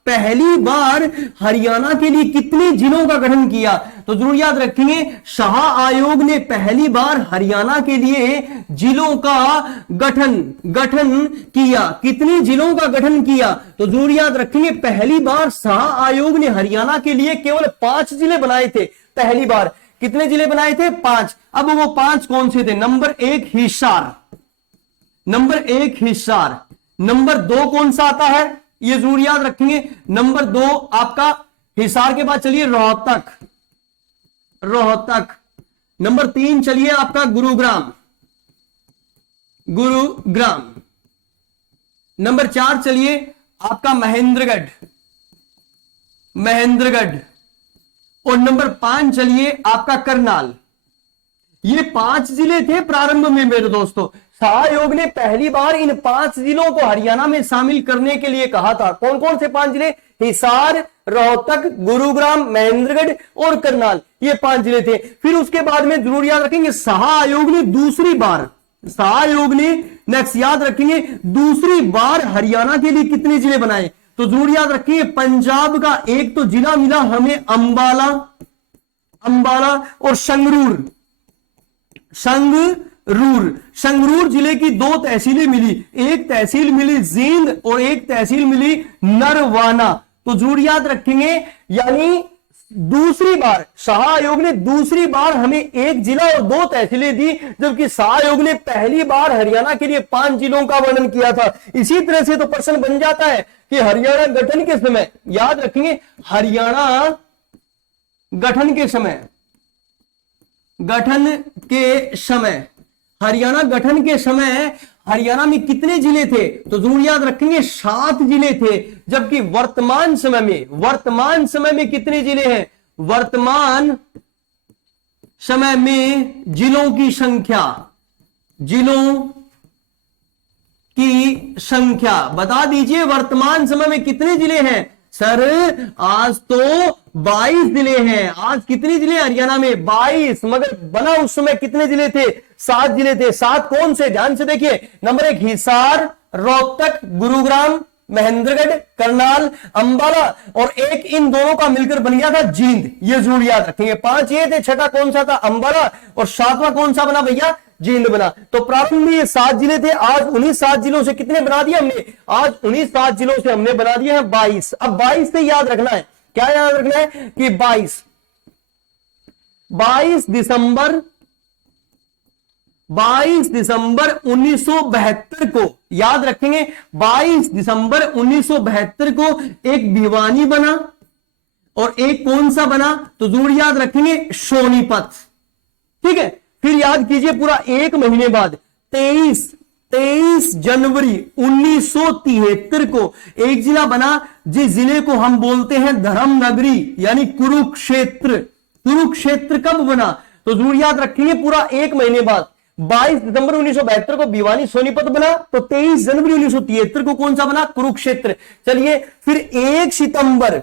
पहली बार हरियाणा के लिए कितने जिलों का गठन किया? तो जरूर याद रखेंगे, शाह आयोग ने पहली बार हरियाणा के लिए जिलों का गठन किया। कितने जिलों का गठन किया? तो जरूर याद रखेंगे, पहली बार शाह आयोग ने हरियाणा के लिए केवल 5 जिले बनाए थे। पहली बार कितने जिले बनाए थे? 5। अब वो 5 कौन से थे? नंबर 1 हिसार, नंबर 2 कौन सा आता है? ये जरूर याद रखेंगे, नंबर 2 आपका हिसार के बाद चलिए रोहतक। नंबर 3 चलिए आपका गुरुग्राम। नंबर 4 चलिए आपका महेंद्रगढ़। और नंबर 5 चलिए आपका करनाल। ये 5 जिले थे प्रारंभ में मेरे दोस्तों। शाह आयोग ने पहली बार इन 5 जिलों को हरियाणा में शामिल करने के लिए कहा था। कौन कौन से 5 जिले? हिसार, रोहतक, गुरुग्राम, महेंद्रगढ़ और करनाल। ये 5 जिले थे। फिर उसके बाद में जरूर याद रखेंगे, शाह आयोग ने दूसरी बार हरियाणा के लिए कितने जिले बनाए? तो जरूर याद रखिए, पंजाब का एक तो जिला मिला हमें अंबाला और संगरूर जिले की 2 तहसीलें मिली। एक तहसील मिली जींद और एक तहसील मिली नरवाना। तो जरूर याद रखेंगे, यानी दूसरी बार शाह आयोग ने दूसरी बार हमें 1 जिला और 2 तहसीलें दी, जबकि शाह आयोग ने पहली बार हरियाणा के लिए 5 जिलों का वर्णन किया था। इसी तरह से तो प्रश्न बन जाता है कि हरियाणा गठन के समय, याद रखेंगे, हरियाणा गठन के समय हरियाणा में कितने जिले थे? तो जरूर याद रखेंगे 7 जिले थे, जबकि वर्तमान समय में कितने जिले हैं? वर्तमान समय में जिलों की संख्या, जिलों की संख्या बता दीजिए। वर्तमान समय में कितने जिले हैं सर? आज तो 22 जिले हैं। आज कितने जिले हरियाणा में? 22। मगर बना उस समय कितने जिले थे? 7 जिले थे। 7 कौन से? ध्यान से देखिए। नंबर 1 हिसार, रोहतक, गुरुग्राम, महेंद्रगढ़, करनाल, अंबाला, और एक इन दोनों का मिलकर बन गया था जींद। ये जरूर याद रखेंगे। 5 ये थे, छठा कौन सा था? अंबाला, और 7वां कौन सा बना भैया? जींद बना। तो प्रारंभ में ये 7 जिले थे। आज उन्हीं 7 जिलों से कितने बना दिए हमने? आज उन्हीं 7 जिलों से हमने बना दिए हैं 22। अब 22 से याद रखना है, क्या याद रखना है कि 22 दिसंबर 1972 को याद रखेंगे। 22 दिसंबर 1972 को एक भिवानी बना और एक कौन सा बना? तो जरूर याद रखेंगे, सोनीपत। ठीक है, फिर याद कीजिए पूरा एक महीने बाद 23 जनवरी 1973 को एक जिला बना, जिस जिले को हम बोलते हैं धर्मनगरी, यानी कुरुक्षेत्र। कुरुक्षेत्र कब बना? तो जरूर याद रखेंगे पूरा एक महीने बाद 22 दिसंबर 1972 को भिवानी सोनीपत बना, तो 23 जनवरी 1973 को कौन सा बना? कुरुक्षेत्र। चलिए फिर 1 सितंबर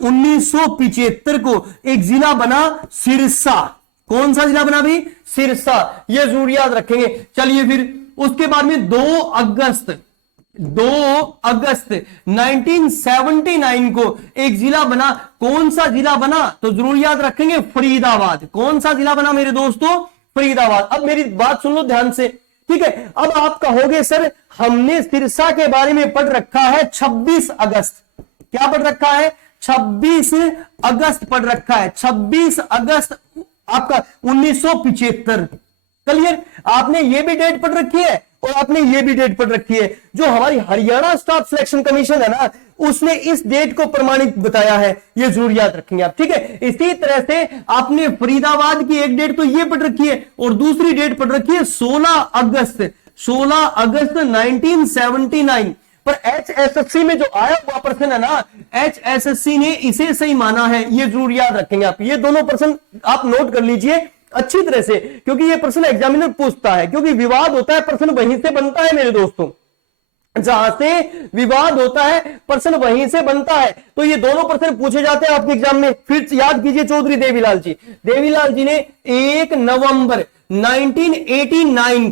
1975 को एक जिला बना सिरसा। कौन सा जिला बना भाई? सिरसा। ये जरूर याद रखेंगे। चलिए फिर उसके बाद में 2 अगस्त 1979 को एक जिला बना। कौन सा जिला बना? तो जरूर याद रखेंगे, फरीदाबाद। कौन सा जिला बना मेरे दोस्तों? फरीदाबाद। अब मेरी बात सुन लो ध्यान से, ठीक है। अब आप कहोगे सर हमने सिरसा के बारे में पढ़ रखा है 26 अगस्त। क्या पढ़ रखा है? 26 अगस्त पढ़ रखा है। 26 अगस्त आपका 1975। क्लियर? आपने ये भी डेट पढ़ रखी है और आपने ये भी डेट पढ़ रखी है। जो हमारी हरियाणा स्टाफ सिलेक्शन कमीशन है ना, उसने इस डेट को प्रमाणित बताया है। ये जरूर याद रखेंगे आप, ठीक है। इसी तरह से आपने फरीदाबाद की एक डेट तो ये पढ़ रखी है और दूसरी डेट पढ़ रखी है 16 अगस्त 1979। पर HSSC में जो आया हुआ पर्सन है ना, HSSC ने इसे सही माना है। ये जरूर याद रखेंगे आप। ये दोनों पर्सन आप नोट कर लीजिए अच्छी तरह से, क्योंकि ये प्रश्न एग्जामिनर पूछता है। क्योंकि विवाद होता है, प्रश्न वहीं से बनता है मेरे दोस्तों। जहां से विवाद होता है प्रश्न वहीं से बनता है। तो ये दोनों प्रश्न पूछे जाते हैं आपके एग्जाम में। फिर याद कीजिए चौधरी देवीलाल जी ने 1 नवंबर 1989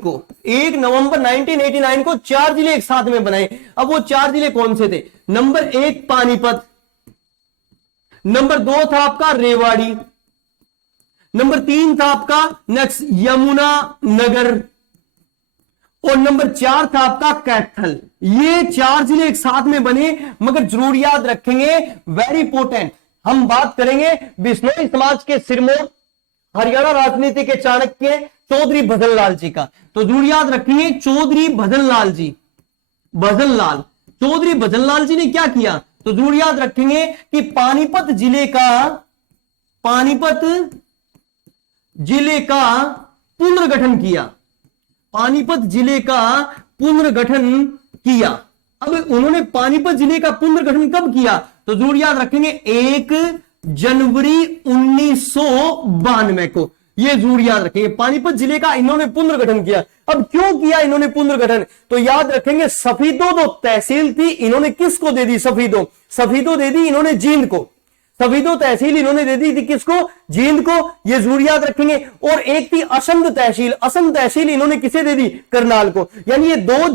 को 4 जिले एक साथ में बनाए। अब वो 4 जिले कौन से थे? नंबर 1 पानीपत, नंबर 2 था आपका रेवाड़ी, नंबर 3 था आपका नेक्स्ट यमुना नगर, और नंबर 4 था आपका कैथल। ये 4 जिले एक साथ में बने। मगर जरूर याद रखेंगे, वेरी इंपॉर्टेंट, हम बात करेंगे बिश्नोई समाज के सिरमौर, हरियाणा राजनीति के चाणक्य चौधरी भजनलाल जी का। तो जरूर याद रखेंगे चौधरी भजनलाल जी ने क्या किया? तो जरूर याद रखेंगे कि पानीपत जिले का पुनर्गठन किया। पानीपत जिले का पुनर्गठन किया। अब उन्होंने पानीपत जिले का पुनर्गठन कब किया? तो जरूर याद रखेंगे 1 जनवरी 1992 को। ये जरूर याद रखेंगे, पानीपत जिले का इन्होंने पुनर्गठन किया। अब क्यों किया इन्होंने पुनर्गठन? तो याद रखेंगे सफीदो जो तहसील थी, इन्होंने किसको दे दी? सफीदो दे दी इन्होंने जींद को। सफीदो तहसील इन्होंने दे दी थी किसको? जींद को। ये जरूर याद रखेंगे। और एक थी असंध तहसील इन्होंने किसे दे दी? करनाल को। यानी ये 2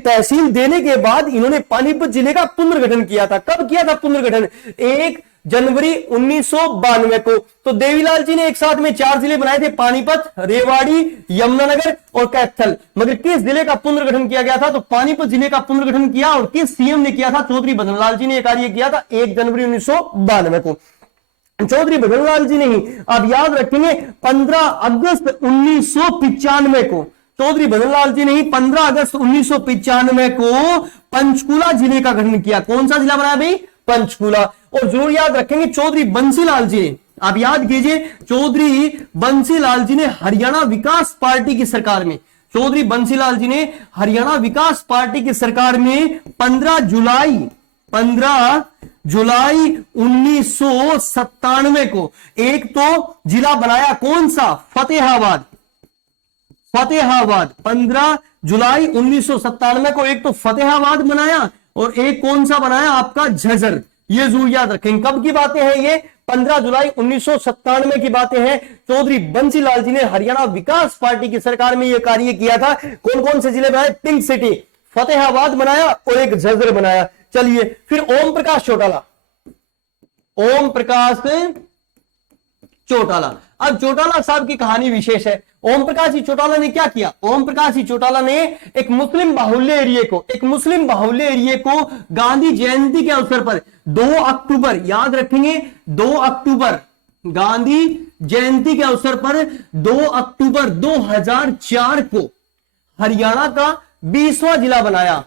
तहसील देने के बाद इन्होंने पानीपत जिले का पुनर्गठन किया था। कब किया था पुनर्गठन? 1 जनवरी 1992 को। तो देवीलाल जी ने एक साथ में 4 जिले बनाए थे, पानीपत, रेवाड़ी, यमुनानगर और कैथल। मगर किस जिले का पुनर्गठन किया गया था? तो पानीपत जिले का पुनर्गठन किया। और किस सीएम ने किया था? चौधरी भजनलाल जी ने यह कार्य किया था 1 जनवरी 1992 को। चौधरी भजनलाल जी ने ही, आप याद रखेंगे 15 अगस्त 1995 को, चौधरी भजनलाल जी ने ही 15 अगस्त 1995 को पंचकुला जिले का गठन किया। कौन सा जिला बनाया भाई? पंचकुला। और जरूर याद रखेंगे चौधरी बंसीलाल जी ने, आप याद कीजिए चौधरी बंसीलाल जी ने हरियाणा विकास पार्टी की सरकार में, चौधरी बंसीलाल जी ने हरियाणा विकास पार्टी की सरकार में 15 जुलाई 1997 को एक तो जिला बनाया कौन सा, फतेहाबाद। 15 जुलाई 1997 को एक तो फतेहाबाद बनाया और एक कौन सा बनाया आपका, झज्जर। ये जरूर याद रखेंगे। कब की बातें हैं ये, 15 जुलाई 1997 की बातें हैं। चौधरी बंसीलाल जी ने हरियाणा विकास पार्टी की सरकार में यह कार्य किया था। कौन कौन से जिले बनाए, पिंक सिटी, फतेहाबाद बनाया और एक झज्जर बनाया। चलिए फिर ओम प्रकाश चौटाला, ओम प्रकाश चौटाला। अब चौटाला साहब की कहानी विशेष है। ओम प्रकाश जी चौटाला ने क्या किया, ओम प्रकाश जी चौटाला ने एक मुस्लिम बाहुल्य एरिया को गांधी जयंती के अवसर पर 2 अक्टूबर, याद रखेंगे 2 अक्टूबर, गांधी जयंती के अवसर पर 2 अक्टूबर 2004 को हरियाणा का 20वां जिला बनाया।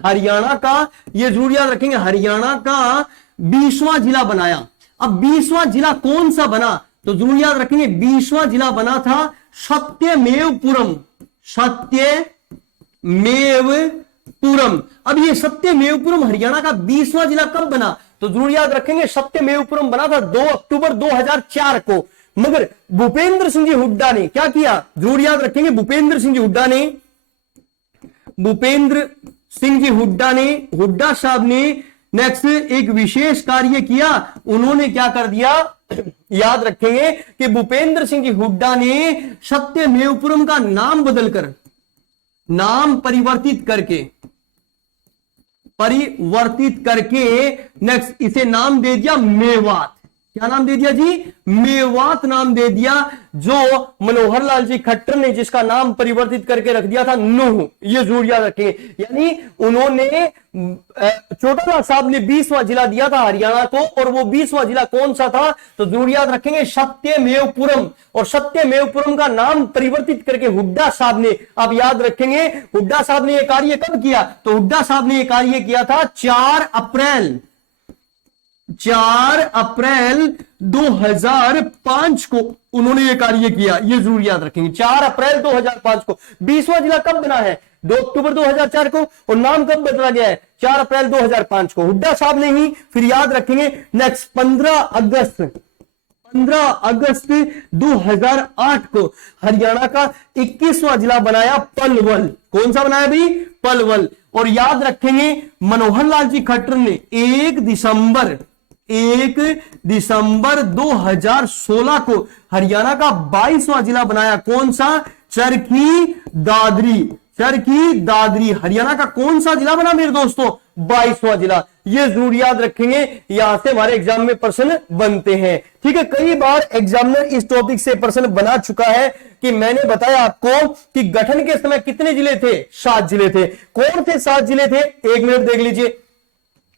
हरियाणा का, ये जरूर याद रखेंगे, हरियाणा का 20वां जिला बनाया। अब 20वां जिला कौन सा बना, तो जरूर याद रखेंगे 20वां जिला बना था सत्यमेवपुरम। सत्यमेवपुरम। अब ये सत्यमेवपुरम हरियाणा का 20वां जिला कब बना, तो जरूर याद रखेंगे सत्यमेवपुरम बना था 2 अक्टूबर 2004 को। मगर भूपेंद्र सिंह जी हुड्डा ने क्या किया, जरूर याद रखेंगे भूपेंद्र सिंह जी हुड्डा साहब ने नेक्स्ट एक विशेष कार्य किया। उन्होंने क्या कर दिया, याद रखेंगे कि भूपेंद्र सिंह जी हुड्डा ने सत्यमेवपुरम का नाम बदलकर, नाम परिवर्तित करके नेक्स्ट इसे नाम दे दिया मेवात। क्या नाम दे दिया जी, मेवात नाम दे दिया। जो मनोहर लाल जी खट्टर ने जिसका नाम परिवर्तित करके रख दिया था नूह, ये जरूर याद रखेंगे। यानी उन्होंने, चौटाला साहब ने 20वां जिला दिया था हरियाणा को, और वो 20वां जिला कौन सा था, तो जरूर याद रखेंगे सत्यमेवपुरम। और सत्यमेवपुरम का नाम परिवर्तित करके हुड्डा साहब ने, आप याद रखेंगे हुड्डा साहब ने यह कार्य कब किया, तो हुड्डा साहब ने यह कार्य किया था 4 अप्रैल 2005 को उन्होंने यह कार्य किया। ये जरूर याद रखेंगे 4 अप्रैल 2005 को। 20वां जिला कब बना है, 2 अक्टूबर 2004 को, और नाम कब बदला गया है, 4 अप्रैल 2005 को, हुड्डा साहब ने ही। फिर याद रखेंगे नेक्स्ट 15 अगस्त 2008 को हरियाणा का 21वां जिला बनाया पलवल। कौन सा बनाया भाई, पलवल। और याद रखेंगे मनोहर लाल जी खट्टर ने 1 दिसंबर 2016 को हरियाणा का 22वां जिला बनाया। कौन सा, चरखी दादरी। हरियाणा का कौन सा जिला बना मेरे दोस्तों, 22वां जिला। ये जरूर याद रखेंगे, यहां से हमारे एग्जाम में प्रश्न बनते हैं। ठीक है, कई बार एग्जामिनर इस टॉपिक से प्रश्न बना चुका है कि मैंने बताया आपको कि गठन के समय कितने जिले थे, 7 जिले थे। कौन से 7 जिले थे, 1 मिनट देख लीजिए।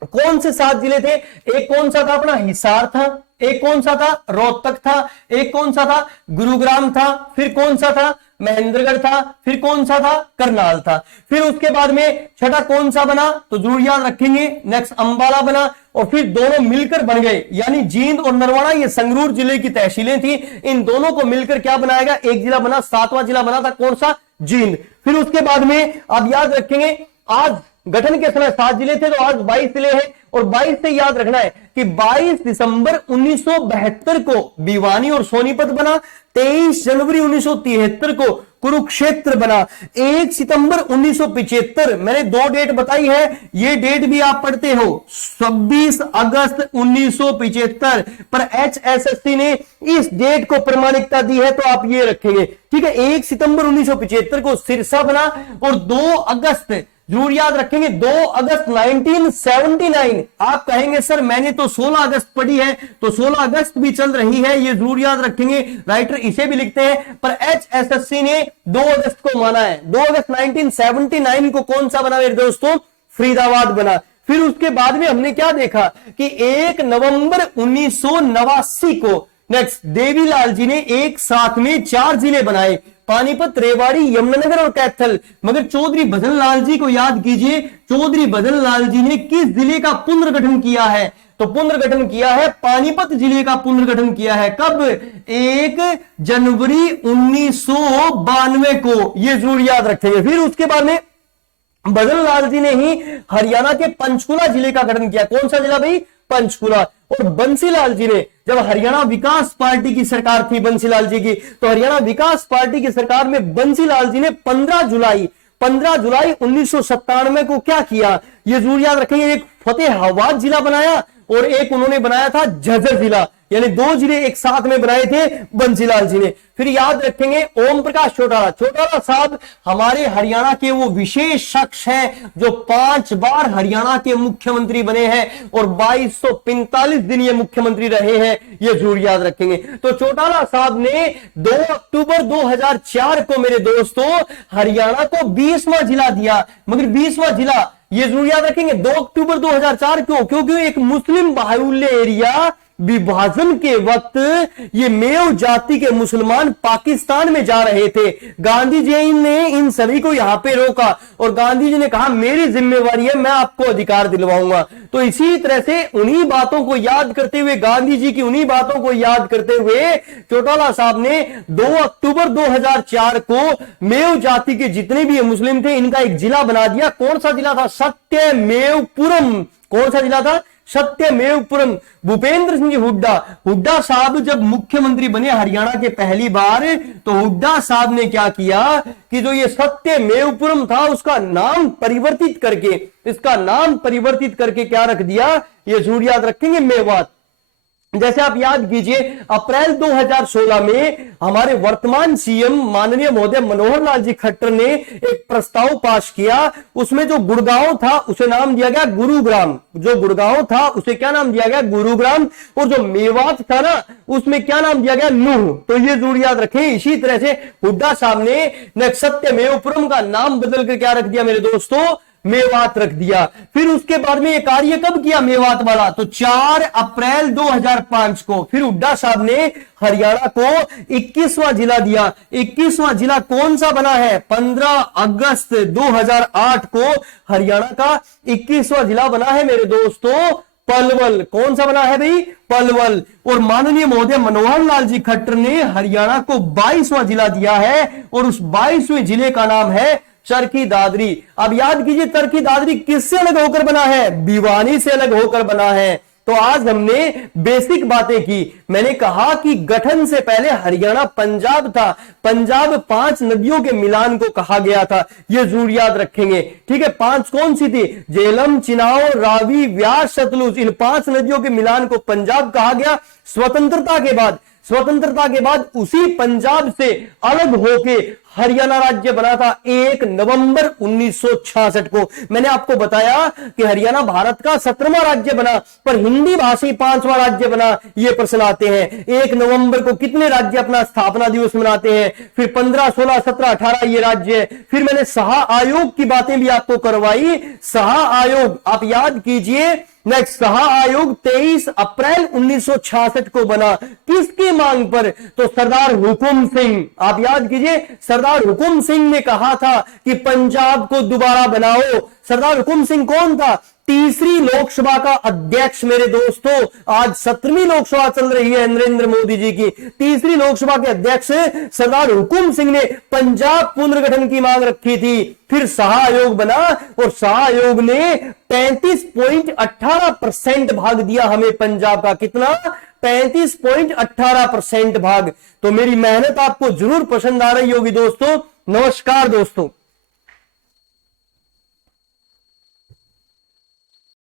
कौन से 7 जिले थे, एक कौन सा था अपना हिसार था, एक कौन सा था रोहतक था, एक कौन सा था गुरुग्राम था, फिर कौन सा था महेंद्रगढ़ था, फिर कौन सा था करनाल था। फिर उसके बाद में छठा कौन सा बना, तो जरूर याद रखेंगे नेक्स्ट अंबाला बना। और फिर दोनों मिलकर बन गए, यानी जींद और नरवाड़ा, ये संगरूर जिले की तहसीलें थी। इन दोनों को मिलकर क्या बनाएगा, एक जिला बना, 7वां जिला बना था कौन सा, जींद। फिर उसके बाद में आप याद रखेंगे आज गठन के समय 7 जिले थे, तो आज 22 जिले हैं। और 22 से याद रखना है कि 22 दिसंबर 1972 को भिवानी और सोनीपत बना। 23 जनवरी 1973 को कुरुक्षेत्र बना। 1 सितंबर 1975, मैंने 2 डेट बताई है, ये डेट भी आप पढ़ते हो, 26 अगस्त 1975 पर HSSC ने इस डेट को प्रमाणिकता दी है, तो आप ये रखेंगे। ठीक है, 1 सितंबर 1975 को सिरसा बना। और 2 अगस्त जरूर याद रखेंगे, 2 अगस्त 1979। आप कहेंगे सर मैंने तो 16 अगस्त पढ़ी है, तो 16 अगस्त भी चल रही है, ये जरूर याद रखेंगे। राइटर इसे भी लिखते हैं, पर HSSC ने 2 अगस्त को माना है। 2 अगस्त 1979 को कौन सा बना मेरे दोस्तों, फरीदाबाद बना। फिर उसके बाद में हमने क्या देखा कि 1 नवंबर 1989 को नेक्स्ट देवीलाल जी ने एक साथ में 4 जिले बनाए, पानीपत, रेवाड़ी, यमुनानगर और कैथल। मगर चौधरी भजन लाल जी को याद कीजिए, चौधरी भजन लाल जी ने किस जिले का पुनर्गठन किया है, तो पुनर्गठन किया है पानीपत जिले का पुनर्गठन किया है। कब, 1 जनवरी 1992 को, यह जरूर याद रखेंगे। फिर उसके बाद में भजन लाल जी ने ही हरियाणा के पंचकुला जिले का गठन किया। कौन सा जिला भाई? पंचकुला। और बंसीलाल जी ने, जब हरियाणा विकास पार्टी की सरकार थी बंसीलाल जी की, तो हरियाणा विकास पार्टी की सरकार में बंसीलाल जी ने 15 जुलाई 1997 को क्या किया, ये जरूर याद रखेंगे, एक फतेहाबाद जिला बनाया और एक उन्होंने बनाया था झज्जर जिला, यानी 2 जिले एक साथ में बनाए थे बंसीलाल जी ने। फिर याद रखेंगे ओम प्रकाश चौटाला। चौटाला साहब हमारे हरियाणा के वो विशेष शख्स हैं जो 5 बार हरियाणा के मुख्यमंत्री बने हैं और 2245 दिन ये मुख्यमंत्री रहे हैं, ये जरूर याद रखेंगे। तो चौटाला साहब ने 2 अक्टूबर 2004 को मेरे दोस्तों हरियाणा को 20वां जिला दिया, मगर 20वां जिला ये जरूर याद रखेंगे 2 अक्टूबर 2004 क्यों? क्योंकि एक मुस्लिम बाहुल्य एरिया विभाजन के वक्त ये मेव जाति के मुसलमान पाकिस्तान में जा रहे थे। गांधी जी ने इन सभी को यहां पे रोका और गांधी जी ने कहा मेरी जिम्मेवारी है, मैं आपको अधिकार दिलवाऊंगा। तो इसी तरह से उन्हीं बातों को याद करते हुए, गांधी जी की उन्हीं बातों को याद करते हुए चौटाला साहब ने 2 अक्टूबर 2004 को मेव जाति के जितने भी मुस्लिम थे इनका एक जिला बना दिया। कौन सा जिला था? सत्यमेवपुरम। कौन सा जिला था? सत्यमेवपुरम। भूपेंद्र सिंह जी हुड्डा साहब जब मुख्यमंत्री बने हरियाणा के पहली बार, तो हुड्डा साहब ने क्या किया कि जो ये सत्यमेवपुरम था उसका नाम परिवर्तित करके, इसका नाम परिवर्तित करके क्या रख दिया, ये जरूर याद रखेंगे, मेवात। जैसे आप याद कीजिए अप्रैल 2016 में हमारे वर्तमान सीएम माननीय महोदय मनोहर लाल जी खट्टर ने एक प्रस्ताव पास किया, उसमें जो गुड़गांव था उसे नाम दिया गया गुरुग्राम। जो गुड़गांव था उसे क्या नाम दिया गया? गुरुग्राम। और जो मेवात था ना उसमें क्या नाम दिया गया? नूह। तो ये जरूर याद रखें। इसी तरह से हुड्डा साहब ने सत्यमेवपुरम का नाम बदल कर क्या रख दिया मेरे दोस्तों? मेवात रख दिया। फिर उसके बाद में ये कार्य कब किया मेवात वाला? तो 4 अप्रैल 2005 को फिर हुड्डा साहब ने हरियाणा को 21वां जिला दिया। 21वां जिला कौन सा बना है? 15 अगस्त 2008 को हरियाणा का 21वां जिला बना है मेरे दोस्तों, पलवल। कौन सा बना है भाई? पलवल। और माननीय महोदय मनोहर लाल जी खट्टर ने हरियाणा को 22वां जिला दिया है और उस 22वें जिले का नाम है चरखी दादरी। अब याद कीजिए चरखी दादरी किससे अलग होकर बना है? भिवानी से अलग होकर बना है। तो आज हमने बेसिक बातें की। मैंने कहा कि गठन से पहले हरियाणा पंजाब था, पंजाब 5 नदियों के मिलान को कहा गया था, यह जरूर याद रखेंगे। ठीक है, 5 कौन सी थी? झेलम, चिनाव, रावी, व्यास, सतलुज, इन 5 नदियों के मिलान को पंजाब कहा गया। स्वतंत्रता के बाद उसी पंजाब से अलग होके हरियाणा राज्य बना था 1 नवंबर 1966 को। मैंने आपको बताया कि हरियाणा भारत का 17वां राज्य बना, पर हिंदी भाषी 5वां राज्य बना। ये प्रश्न आते हैं 1 नवंबर को कितने राज्य अपना स्थापना दिवस मनाते हैं? फिर 15, 16, 17, 18 ये राज्य है। फिर मैंने सहा आयोग की बातें भी आपको करवाई। सहा आयोग आप याद कीजिए, नेक्स्ट सहा आयोग 23 अप्रैल 1966 को बना। किसकी मांग पर? तो सरदार हुकुम सिंह। आप याद कीजिए, सरदार हुकुम सिंह ने कहा था कि पंजाब को दोबारा बनाओ। सरदार हुकुम सिंह कौन था? तीसरी लोकसभा का अध्यक्ष मेरे दोस्तों। आज 17वीं लोकसभा चल रही है नरेंद्र मोदी जी की। तीसरी लोकसभा के अध्यक्ष सरदार हुकुम सिंह ने पंजाब पुनर्गठन की मांग रखी थी। फिर सहा आयोग बना और सहा आयोग ने 35.18% भाग दिया हमें पंजाब का। कितना? 35.18% भाग। तो मेरी मेहनत आपको जरूर पसंद आ रही होगी दोस्तों। नमस्कार दोस्तों।